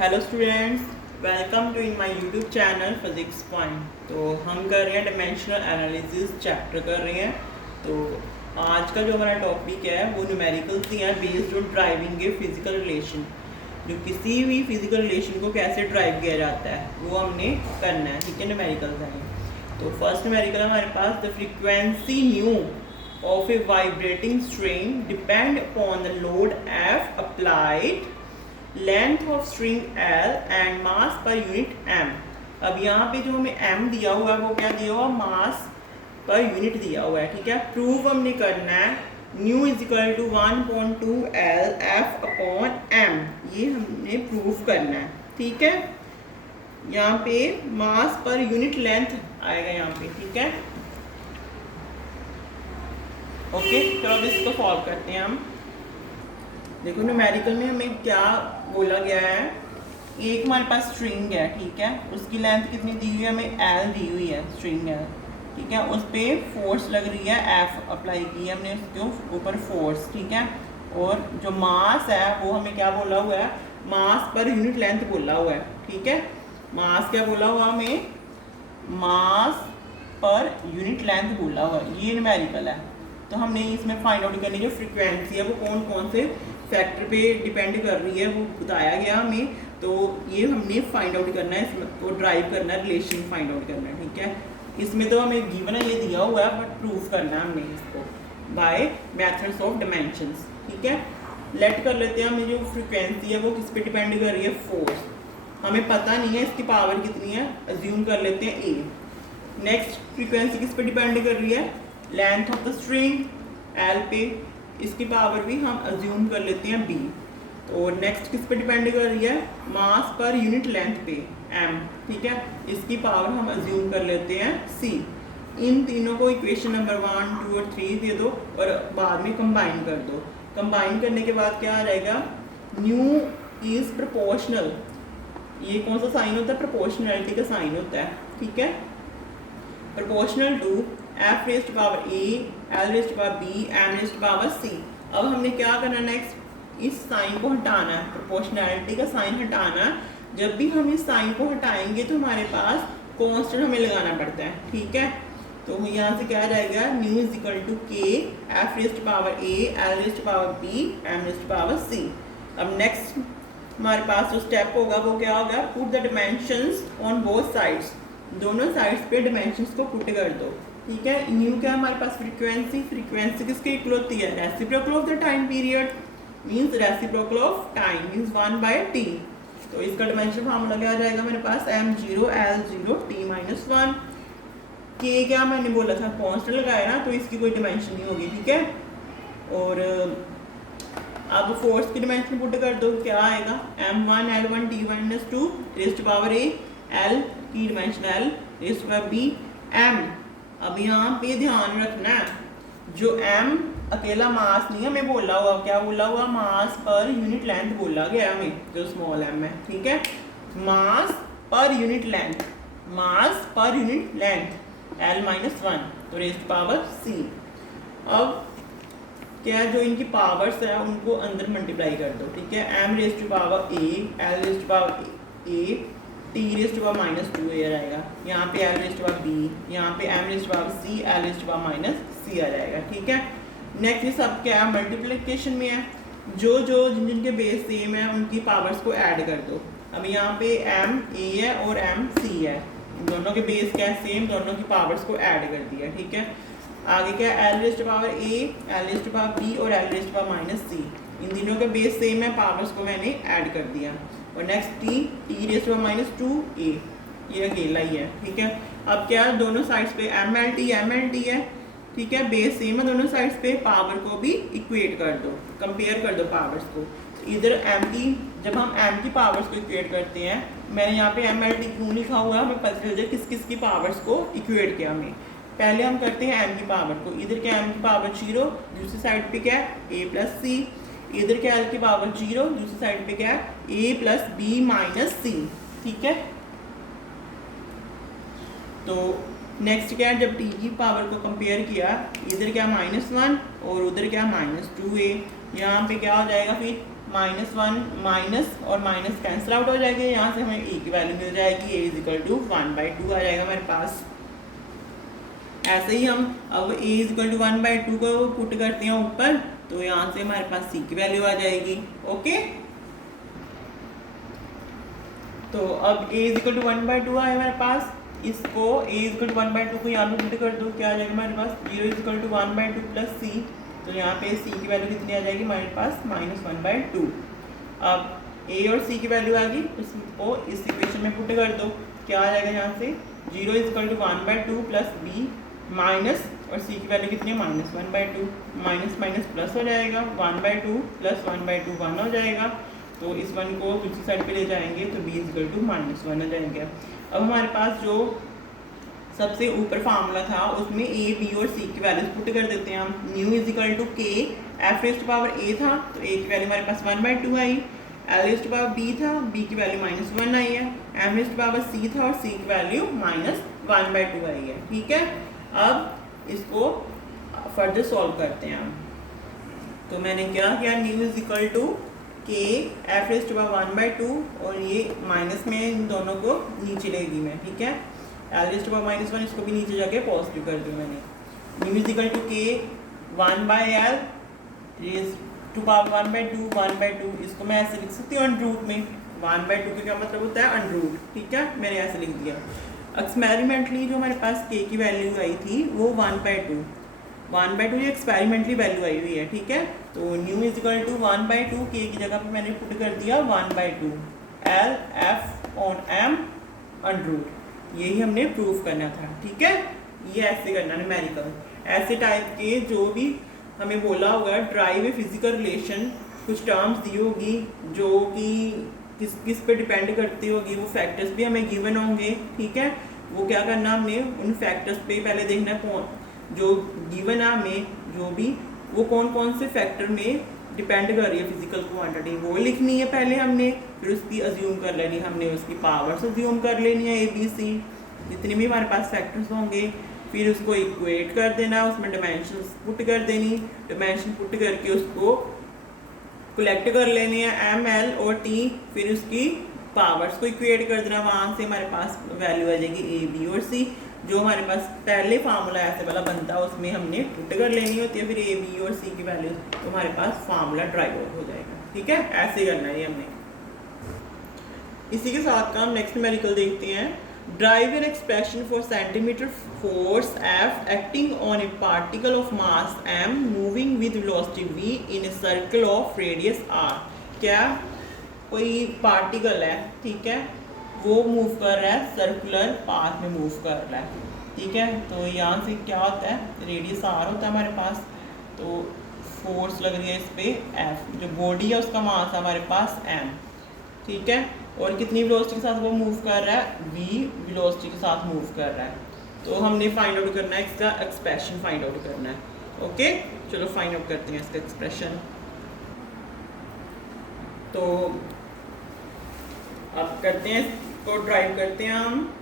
Hello students, welcome to in my YouTube channel physics point. तो हम कर रहे हैं डायमेंशनल एनालिसिस चैप्टर कर रहे हैं। तो आज का जो हमारा टॉपिक है वो न्यूमेरिकल्स ही है based on driving a physical relation. जो किसी भी फिजिकल रिलेशन को कैसे ड्राइव किया जाता है वो हमने करना है, ठीक है। न्यूमेरिकल्स हैं। तो फर्स्ट न्यूमेरिकल हमारे पास the frequency nu of a vibrating string depend upon the load F applied, length of string L and mass per unit M. अब यहाँ पे जो हमें एम दिया हुआ है वो क्या दिया हुआ, मास पर यूनिट दिया हुआ है, ठीक है। प्रूव हमने करना है nu is equal to 1.2 L F upon M, ये हमने प्रूव करना है, ठीक है। यहाँ पे मास पर यूनिट लेंथ आएगा यहाँ पे, ठीक है। ओके, चलो अब इसको सॉल्व करते हैं हम। देखो न्यूमेरिकल में हमें क्या बोला गया है, एक हमारे पास स्ट्रिंग है, ठीक है। उसकी लेंथ कितनी दी हुई है, हमें एल दी हुई है, स्ट्रिंग है, ठीक है। उस पर फोर्स लग रही है, एफ अप्लाई की है हमने उसके ऊपर फोर्स, ठीक है। और जो मास है वो हमें क्या बोला हुआ है, मास पर यूनिट लेंथ बोला हुआ है, ठीक है। मास क्या बोला हुआ हमें, मास पर यूनिट लेंथ बोला हुआ है, ये न्यूमेरिकल है। तो हमने इसमें फाइंड आउट करनी जो फ्रीक्वेंसी है वो कौन कौन से फैक्टर पे डिपेंड कर रही है वो बताया गया हमें। तो ये हमने फाइंड आउट करना है, इसको ड्राइव करना है, रिलेशन फाइंड आउट करना है, ठीक है। इसमें तो हमें गिवन है, ये दिया हुआ है, बट प्रूफ करना है हमने इसको बाय मेथड्स ऑफ डायमेंशंस, ठीक है। लेट कर लेते हैं, हमें जो फ्रीक्वेंसी है वो किस पे डिपेंड कर रही है, फोर्स। हमें पता नहीं है इसकी पावर कितनी है, अज्यूम कर लेते हैं ए। नेक्स्ट फ्रीक्वेंसी किस पे डिपेंड कर रही है, length of the string L पे, इसकी पावर भी हम अज्यूम कर लेते हैं बी। तो नेक्स्ट किस पे डिपेंड कर रही है, मास पर यूनिट लेंथ पे एम, ठीक है। इसकी पावर हम अज्यूम कर लेते हैं सी। इन तीनों को इक्वेशन नंबर 1, 2 और 3 दे दो और बाद में कंबाइन कर दो। कंबाइन करने के बाद क्या आ जाएगा, न्यू इज प्रोपोर्शनल। ये कौन सा साइन होता है, प्रोपोर्शनैलिटी का साइन होता है, ठीक है। Proportional to F raised power A, L raised power B, M raised power C. अब हमने क्या करना, नेक्स्ट इस साइन को हटाना है, प्रोपोर्शनैलिटी का साइन हटाना है। जब भी हम इस साइन को हटाएंगे तो हमारे पास कांस्टेंट हमें लगाना पड़ता है, ठीक है। तो यहाँ से क्या आ जाएगा, nu is equal to K F raised power A, L raised power B, M raised power C. अब नेक्स्ट हमारे पास जो स्टेप होगा वो क्या होगा, put the dimensions on both sides. दोनों साइड्स पे डिमेंशंस को पुट कर दो, ठीक है। न्यू क्या हमारे पास, फ्रीक्वेंसी। फ्रीक्वेंसी किसके इक्वल होती है, reciprocal of the time period, means reciprocal of time means 1/t। तो इसका डिमेंशन फार्मूला क्या आ जाएगा मेरे पास, m0 l0 t-1। के क्या मैंने बोला था, कांस्टेंट लगाया ना, तो इसकी कोई डिमेंशन नहीं होगी, ठीक है। और अब फोर्स की डिमेंशन पुट कर दो, क्या आएगा, m1 l1 t1-2 rest power a, l की dimension l rest power b, m। अब यहाँ पे ध्यान रखना है, जो m अकेला मास नहीं है, हमें बोला हुआ, क्या बोला हुआ, मास पर यूनिट लेंथ बोला गया हमें, जो स्मॉल m है, ठीक है। मास पर यूनिट लेंथ, मास पर यूनिट लेंथ l-1 तो रेस्ट पावर c। अब क्या जो इनकी पावर्स है उनको अंदर मल्टीप्लाई कर दो, ठीक है। m rest power a, l rest power a, t rest power -2 a आएगा, यहाँ पे l रेस्ट पावर b, यहाँ पे m rest power c, l rest power -c आ जाएगा, ठीक है। नेक्स्ट ये सब क्या है, मल्टीप्लिकेशन में है, जो जो जिन जिनके बेस सेम है उनकी पावर्स को ऐड कर दो। अब यहाँ पे m a है और m c है, दोनों के बेस क्या है, सेम, दोनों की पावर्स को ऐड कर दिया, ठीक है। आगे क्या है, l rest power a, l rest power b और l रेस्ट पावर -c, इन तीनों के बेस सेम है, पावर्स को मैंने ऐड कर दिया। और next t rest power -2a, ये अकेला ही है, ठीक है। अब क्या है, दोनों साइड्स पे mlt है, ठीक है, बेस सेम है दोनों साइड्स पे, पावर को भी इक्वेट कर दो, कंपेयर कर दो पावर्स को। इधर m की, जब हम m की पावर्स को इक्वेट करते हैं, मैंने यहाँ पे mlt क्यों लिखा हुआ है, हमें पता चल जाए किस किस की पावर्स को इक्वेट किया हमें। पहले हम करते हैं m की पावर को, इधर क्या m की पावर 0, दूसरी साइड पे क्या है a + c, इधर क्या l की पावर 0, दूसरी साइड पे क्या है a + b - c, ठीक है। तो नेक्स्ट क्या जब t की पावर को कंपेयर किया, इधर क्या -1 और उधर क्या -2a, यहाँ पे क्या हो जाएगा फिर -1 माइनस और माइनस कैंसिल आउट हो जाएगी, यहाँ से हमें ए की वैल्यू मिल जाएगी, ए इज इक्वल टू 1/2 आ जाएगा हमारे पास। ऐसे ही हम अब ए इज इक्वल टू 1/2 को पुट करते हैं ऊपर, तो यहाँ से हमारे पास सी की वैल्यू आ जाएगी। ओके, तो अब ए इज इक्वल टू 1/2 आए हमारे पास, इसको ए इज इक्वल टू 1/2 को यहाँ पे पुट कर दो, क्या आ जाएगा हमारे पास 0 इज इक्वल टू 1/2 प्लस सी, तो यहाँ पे सी की वैल्यू कितनी आ जाएगी हमारे पास -1/2। अब ए और सी की वैल्यू आ गई, उसको इस इक्वेशन में पुट कर दो, क्या आ जाएगा यहाँ से 0 is equal to 1/2 plus B minus और सी की वैल्यू कितनी है -1/2, माइनस माइनस प्लस हो जाएगा 1/2 प्लस 1/2 1 हो जाएगा, तो इस 1 को दूसरी साइड पे ले जाएंगे तो b इज इक्वल टू -1 हो जाएगा। अब हमारे पास जो सबसे ऊपर फार्मूला था उसमें a b और c की वैल्यूज पुट कर देते हैं हम। Nu is equal to k, f raised to power a था तो a की वैल्यू हमारे पास 1/2 आई, l raised to power b था, b की वैल्यू -1 आई है, m raised to power c था और c की वैल्यू -1/2 आई है। ठीक है, अब इसको फर्दर सॉल्व करते हैं हम। तो मैंने क्या किया, new is equal to K F raised to power 1/2 और ये माइनस में इन दोनों को नीचे लेगी मैं। ठीक है, एल रेज़्ड टू पावर -1 इसको भी नीचे जाके पॉजिटिव कर दिया मैंने। न्यू इज इक्वल टू के 1/l रेज़्ड टू पावर 1/2 1/2, इसको मैं ऐसे लिख सकती हूँ अंडर में। 1/2 का क्या मतलब होता है अंडर, ठीक है, मैंने ऐसे लिख दिया। एक्सपेरिमेंटली जो हमारे पास के की वैल्यू आई थी वो 1/2 ये एक्सपेरिमेंटली वैल्यू आई हुई है। ठीक है, तो न्यू इज इक्वल टू 1/2 के की जगह पे मैंने पुट कर दिया 1/2 L F on M under, यही हमने प्रूव करना था। ठीक है, ये ऐसे करना न्यूमेरिकल, ऐसे टाइप के जो भी हमें बोला होगा ड्राइव ए फिजिकल रिलेशन, कुछ टर्म्स दी होगी जो कि किस पे डिपेंड करती होगी, वो फैक्टर्स भी हमें गिवन होंगे। ठीक है, वो क्या करना हमने उन फैक्टर्स पे पहले देखना कौन जो गिवन है हमें, जो भी वो कौन कौन से फैक्टर में डिपेंड कर रही है फिजिकल क्वांटिटी, वो लिखनी है पहले हमने, फिर उसकी अज्यूम कर लेनी हमने, उसकी पावर्स अज्यूम कर लेनी है ABC जितने भी हमारे पास फैक्टर्स होंगे, फिर उसको इक्वेट कर देना, उसमें डायमेंशंस पुट कर देनी, डायमेंशन पुट करके उसको कलेक्ट कर लेनी है ML और T, फिर उसकी पावर्स को इक्वेट कर देना, वहाँ से हमारे पास वैल्यू आ जाएगी A B और C। जो हमारे पास पहले फार्मूला ऐसे वाला बनता है उसमें हमने पुट कर लेनी होती है फिर A B और C की वैल्यू, तो हमारे पास फार्मूला ड्राइव आउट हो जाएगा। ठीक है, ऐसे करना है हमने। इसी के साथ का हम नेक्स्ट न्यूमेरिकल देखते हैं। Drive an expression for centimetre force F acting on A particle of mass M moving with velocity V in a circle of radius R। क्या कोई पार्टिकल है, ठीक है, वो मूव कर रहा है सर्कुलर पाथ में मूव कर रहा है। ठीक है, तो यहाँ से क्या होता है, रेडियस R होता है हमारे पास, तो फोर्स लग रही है इस पे F, जो बॉडी है उसका मास है हमारे पास M। ठीक है, और कितनी वेलोसिटी के साथ वो मूव कर रहा है, v वेलोसिटी के साथ मूव कर रहा है। तो हमने फाइंड आउट करना है, इसका एक्सप्रेशन फाइंड आउट करना है। ओके, चलो फाइंड आउट करते हैं इसका एक्सप्रेशन। तो अब करते हैं इसको, ड्राइव करते हैं हम।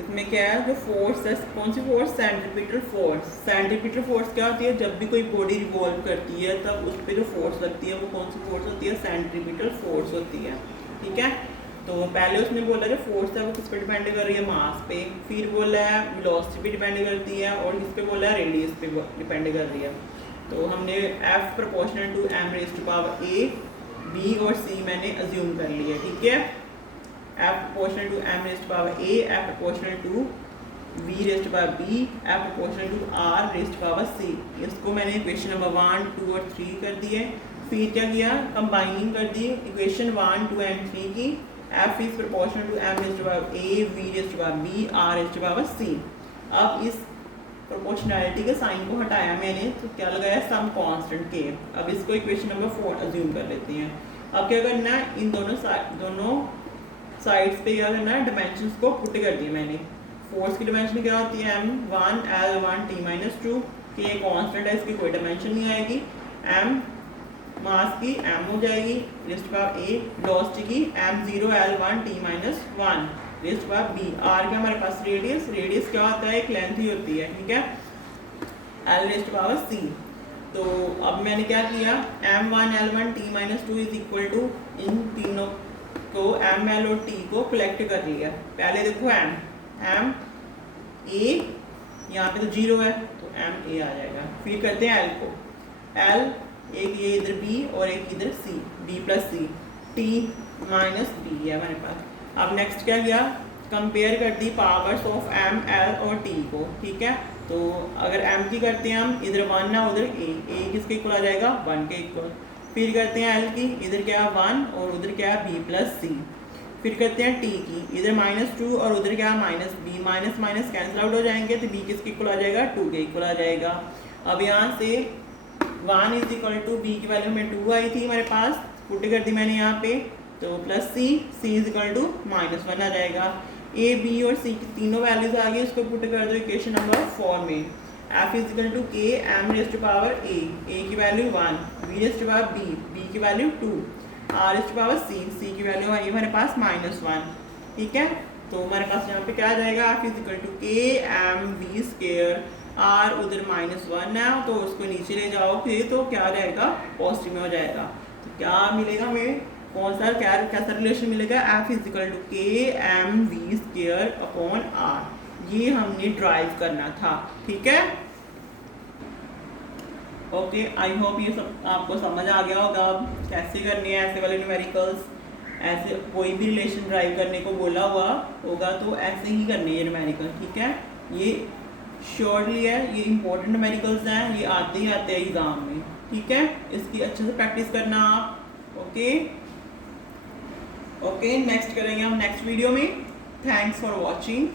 इसमें क्या है, जो फोर्स है, कौन सी force, centripetal force. Centripetal force क्या होती है, जब भी कोई बॉडी रिवॉल्व करती है तब उस पर जो फोर्स लगती है वो कौन सी फोर्स होती है, सेंट्रीपिटल फोर्स होती है। ठीक है, तो पहले उसने बोला जो फोर्स है वो किस पे डिपेंड कर रही है, मास पे, फिर बोला है वेलोसिटी पे डिपेंड करती है, और किस पे बोला है, रेडियस पे डिपेंड कर रही है। तो हमने F proportional to M raised to power A, B और C मैंने अज्यूम कर लिया। ठीक है, F proportional to M raised to power A, F proportional to V raised to power B, F proportional to R raised to power C। इसको मैंने equation number 1, 2 और 3 कर दिए। फिर क्या किया, कंबाइनिंग कर दी इक्वेशन 1, 2 एंड 3 की। F is proportional to M raised to power A, V raised to power B, R raised to power C। अब इस प्रोपोर्शनैलिटी के साइन को हटाया मैंने, तो क्या लगाया, सम कांस्टेंट K। अब इसको इक्वेशन नंबर 4 अज्यूम कर लेते हैं। अब क्या करना है, इन दोनों साइड्स पे क्या करना है, डायमेंशंस को पुट कर दिए मैंने। फोर्स की डायमेंशन क्या होती है, M1 L1 T-2, K constant है, इसकी कोई डायमेंशन नहीं आएगी। M मास की M हो जाएगी raised to power A, velocity की M0 L1 T-1 raised to power B। R का हमारे पास रेडियस क्या होता है, एक लेंथ ही होती है। ठीक है, L raised to power C। तो अब मैंने क्या किया, m1 l1 t minus two is equal to इन तीनों को m l और t को कलेक्ट कर लिया। पहले देखो m a, यहाँ पे तो 0 है तो m a आ जाएगा। फिर करते हैं l को, l एक ये इधर b और एक इधर c, b plus c, t minus b है हमारे पास। अब नेक्स्ट क्या किया, कंपेयर कर दी पावर्स ऑफ m l और t को, ठीक है। तो अगर m की करते हैं हम, इधर 1 है उधर a किसके इक्वल आ जाएगा, 1 के इक्वल। फिर करते हैं l की, इधर क्या है 1 और उधर क्या है b प्लस c। फिर करते हैं t की, इधर -2 और उधर क्या है minus b, minus minus cancel out हो जाएंगे तो b किसके इक्वल आ जाएगा, 2 के इक्वल आ जाएगा। अब यहाँ से 1 इज इक्वल टू b की वैल्यू में 2 आई थी हमारे पास, पुट कर दी मैंने यहाँ पे, तो plus c is equal to -1 आ जाएगा। a b और c की तीनों वैल्यूज आ गई, उसको पुट कर दो इक्वेशन नंबर 4 में। f is equal to k m raise to power a की value 1, b raise to power b की value 2, r raise to power c की वैल्यू आई हमारे पास -1, ठीक है। तो हमारे पास यहाँ पे क्या आ जाएगा, f is equal to k m v square, r उधर -1 है तो उसको नीचे ले जाओगे तो क्या आ जाएगा, पॉजिटिव में हो जाएगा। तो क्या मिलेगा हमें, कौन सा कैसा रिलेशन मिलेगा, f is equal to K M V square upon R. ये हमने ड्राइव करना था, ठीक है। ओके, आई होप ये सब आपको समझ आ गया होगा अब कैसे करने हैं ऐसे वाले न्यूमेरिकल्स। ऐसे कोई भी रिलेशन ड्राइव करने को बोला हुआ होगा तो ऐसे ही करने हैं न्यूमेरिकल, ठीक है। ये श्योरली है, ये इंपॉर्टेंट न्यूमेरिकल्स हैं, ये आते ही आते हैं एग्जाम में, ठीक है। इसकी अच्छे से प्रैक्टिस करना आप, ओके। नेक्स्ट करेंगे हम नेक्स्ट वीडियो में। Thanks for watching.